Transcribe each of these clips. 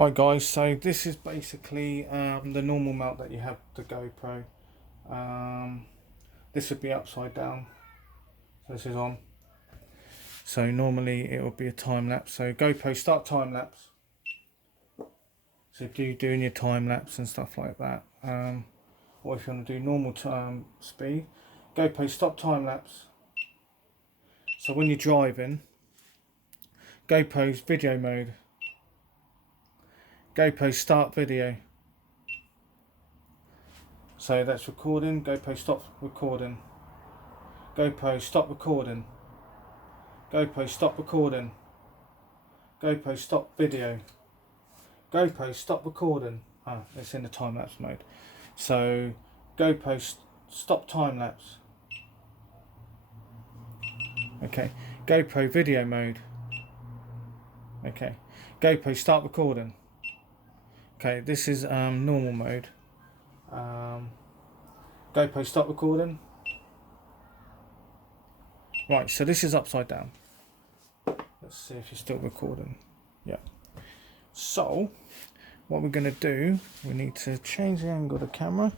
Alright guys, so this is basically the normal mount that you have the GoPro. This would be upside down, so this is on. So normally it would be a time lapse. So GoPro start time lapse. So if you're doing your time lapse and stuff like that, or if you want to do normal time speed, GoPro stop time lapse. So when you're driving, GoPro's video mode. GoPro start video. So that's recording. GoPro stop recording. GoPro stop recording. GoPro stop recording. GoPro stop video. GoPro stop recording. It's in the time lapse mode. So GoPro stop time lapse. Okay. GoPro video mode. Okay. GoPro start recording. Okay, this is normal mode. GoPro stop recording. Right, so this is upside down. Let's see if you're still recording. Yeah. So, what we're going to do, we need to change the angle of the camera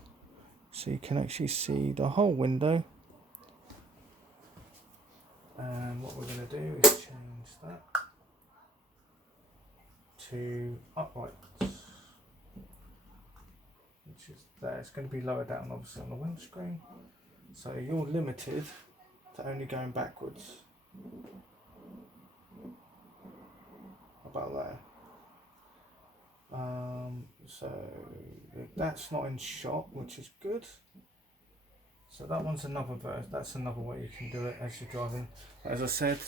so you can actually see the whole window. And what we're going to do is change that to upright, which is there. It's going to be lower down, obviously, on the windscreen. So you're limited to only going backwards. About there. So that's not in shot, which is good. So that one's another version. That's another way you can do it as you're driving. As I said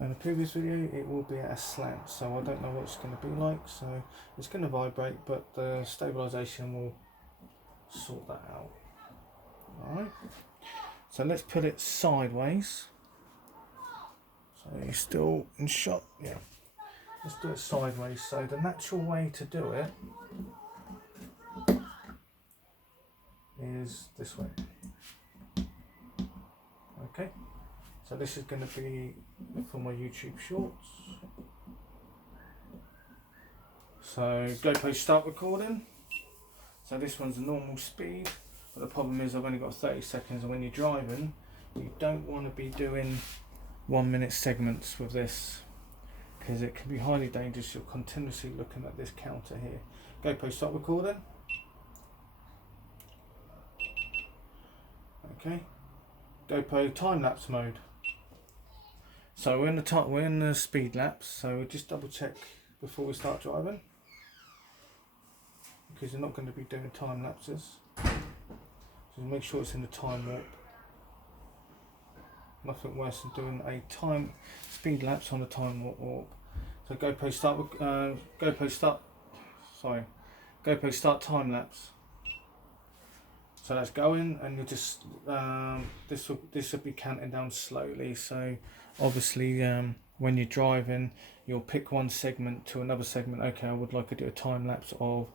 in the previous video, it will be at a slant, so I don't know what it's going to be like. So it's going to vibrate, but the stabilization will sort that out. Alright, so let's put it sideways. So you're still in shot, yeah. Let's do it sideways. So the natural way to do it is this way. Okay, so this is going to be for my YouTube shorts. So GoPro start recording. So this one's a normal speed, but the problem is I've only got 30 seconds, and when you're driving, you don't want to be doing 1 minute segments with this, because it can be highly dangerous. You're continuously looking at this counter here. GoPro stop recording. Okay. GoPro time lapse mode. So we're in the speed lapse. So we'll just double check before we start driving, because you're not going to be doing time lapses. So make sure it's in the time warp. Nothing worse than doing a speed lapse on a time warp. So GoPro start time lapse. So that's going, and you'll just this will be counting down slowly. So obviously when you're driving, you'll pick one segment to another segment. Okay, I would like to do a time lapse of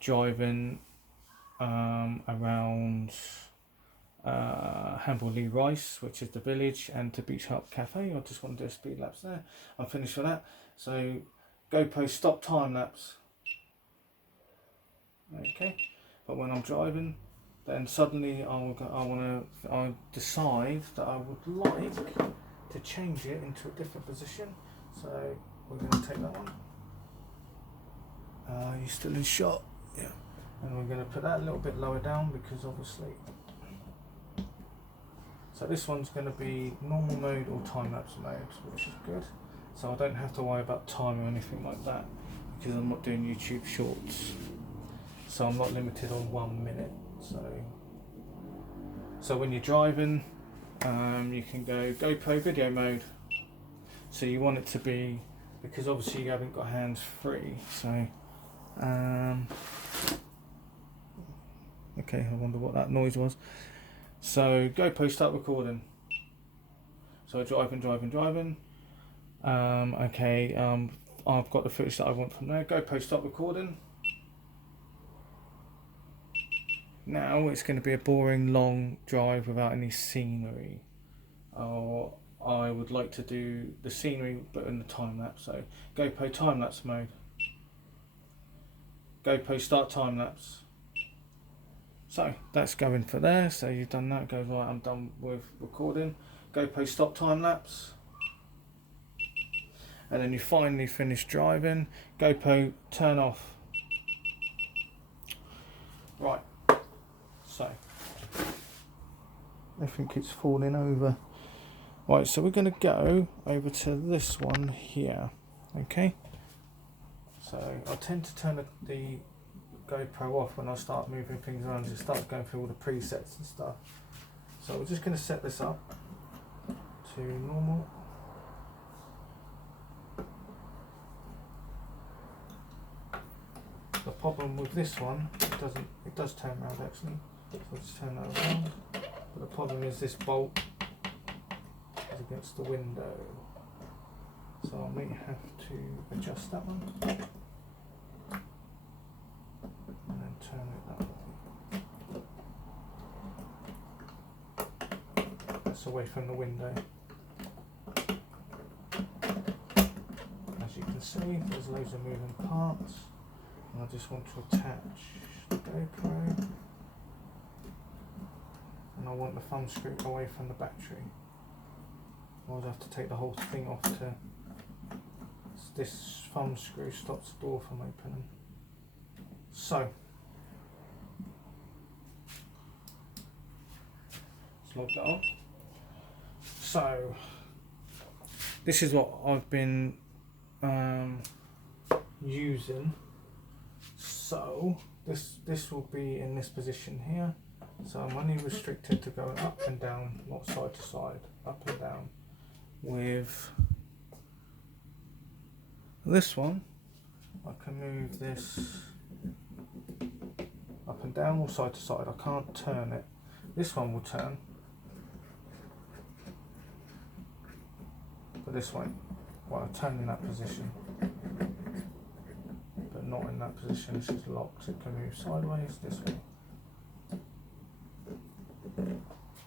driving around Hamble-Lee Rice, which is the village, and to Beach Hut Cafe. I just want to do a speed lapse there. I'm finished for that. So GoPro stop time lapse. Okay, but when I'm driving, then suddenly I'll decide that I would like to change it into a different position. So we're going to take that one. You're still in shot, yeah. And we're going to put that a little bit lower down, because obviously. So this one's going to be normal mode or time lapse mode, which is good. So I don't have to worry about time or anything like that, because I'm not doing YouTube shorts. So I'm not limited on 1 minute. So when you're driving, you can go GoPro video mode. So you want it to be, because obviously you haven't got hands free. So okay, I wonder what that noise was. So GoPro start recording. So driving. Okay, I've got the footage that I want from there. GoPro stop recording. Now it's going to be a boring long drive without any scenery. Or I would like to do the scenery but in the time lapse. So GoPro time lapse mode. GoPro start time lapse. So that's going for there. So you've done that. Goes right. I'm done with recording. GoPro stop time lapse. And then you finally finish driving. GoPro turn off. Right. So I think it's falling over. Right, so we're going to go over to this one here. Okay. So I tend to turn the GoPro off when I start moving things around. It starts going through all the presets and stuff. So we're just going to set this up to normal. The problem with this one, it does turn around actually. So I'll just turn that around. But the problem is this bolt is against the window. So I may have to adjust that one. And then turn it that way. That's away from the window. As you can see, there's loads of moving parts. And I just want to attach the GoPro, and I want the thumb screw away from the battery. I'll have to take the whole thing off to. This thumb screw stops the door from opening. So let's log that on. So this is what I've been using. So this will be in this position here. So I'm only restricted to going up and down, not side to side, up and down. With this one, I can move this up and down or side to side. I can't turn it. This one will turn, but this won't. Well, I turn in that position. Not in that position, this is locked, it can move sideways this way.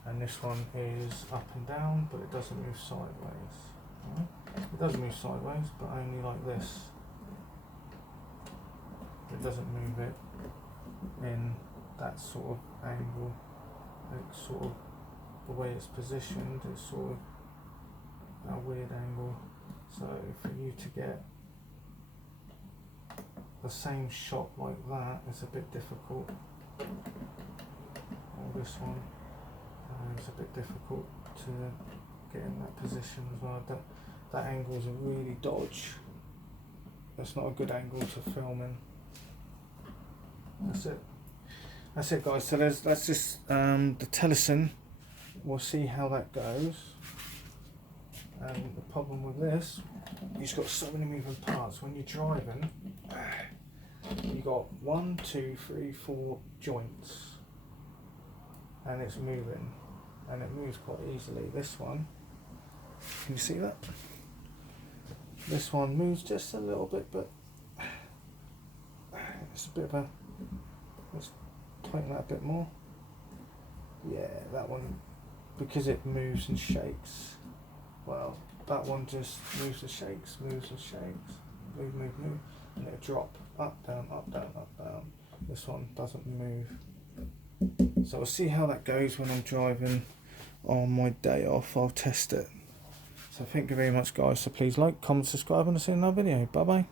And this one is up and down, but it doesn't move sideways. Right? It does move sideways, but only like this. It doesn't move it in that sort of angle. It's sort of the way it's positioned, it's sort of a weird angle. So for you to get the same shot like that is a bit difficult. Or this one is a bit difficult to get in that position as well. That angle is a really dodge. That's not a good angle to film in. That's it guys. So that's just the Telesin. We'll see how that goes. And the problem with this, it's got so many moving parts. When you're driving, you got 1, 2, 3, 4 joints, and it's moving, and it moves quite easily. This one, can you see that? This one moves just a little bit, but it's a bit of a. Let's tighten that a bit more. Yeah, that one, because it moves and shakes. Well, that one just moves and shakes, move, and it'll drop up, down, up, down, up, down. This one doesn't move. So we'll see how that goes when I'm driving on my day off. I'll test it. So thank you very much guys. So please like, comment, subscribe, and I'll see you in another video. Bye bye.